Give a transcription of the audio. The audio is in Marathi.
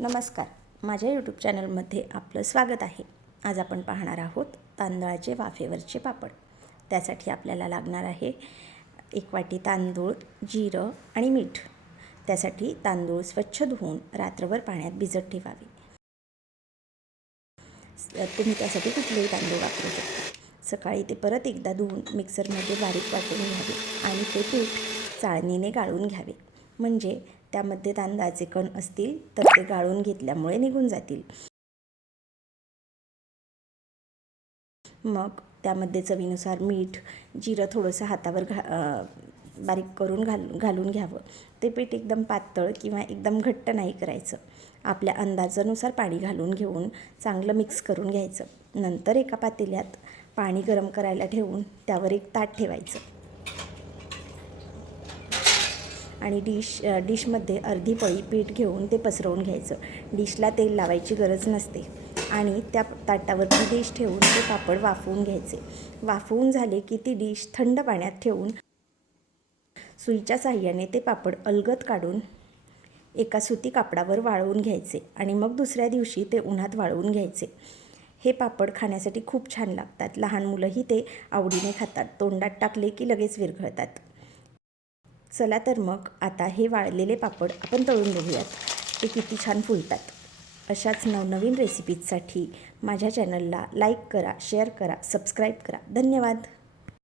नमस्कार. माझ्या यूट्यूब चॅनलमध्ये आपलं स्वागत आहे. आज आपण पाहणार आहोत तांदळाचे वाफेवरचे पापड. त्यासाठी आपल्याला लागणार आहे एक वाटी तांदूळ जिरं आणि मीठ. त्यासाठी तांदूळ स्वच्छ धुवून रात्रभर पाण्यात भिजत ठेवावे. तुम्ही त्यासाठी कुठलेही तांदूळ वापरू शकता. सकाळी ते परत एकदा धुवून मिक्सरमध्ये बारीक वाटून घ्यावे आणि ते पीठ चाळणीने गाळून घ्यावे. म्हणजे त्यामध्ये तांदळाचे कण असतील तर ते गाळून घेतल्यामुळे निघून जातील. मग त्यामध्ये चवीनुसार मीठ जिरं थोडंसं हातावर घा बारीक करून घाल घालून घ्यावं. ते पीठ एकदम पातळ किंवा एकदम घट्ट नाही करायचं. आपल्या अंदाजानुसार पाणी घालून घेऊन चांगलं मिक्स करून घ्यायचं. नंतर एका पातेल्यात पाणी गरम करायला ठेवून त्यावर एक ताट ठेवायचं. आणि डिश डिशमध्ये अर्धी पळी पीठ घेऊन ते पसरवून घ्यायचं. डिशला तेल लावायची गरज नसते. आणि त्या ताटावरती डिश ठेवून ते पापड वाफवून घ्यायचे. वाफवून झाले की ती डिश थंड पाण्यात ठेवून सुईच्या साह्याने ते पापड अलगद काढून एका सुती कापडावर वाळवून घ्यायचे आणि मग दुसऱ्या दिवशी ते उन्हात वाळवून घ्यायचे. हे पापड खाण्यासाठी खूप छान लागतात. लहान मुलंही ते आवडीने खातात. तोंडात टाकले की लगेच विरघळतात. चला तर मग आता हे वाळलेले पापड आपण तळून बघूयात ते किती छान फुलतात. अशाच नवनवीन रेसिपीजसाठी माझ्या चॅनलला लाईक करा शेअर करा सबस्क्राईब करा. धन्यवाद.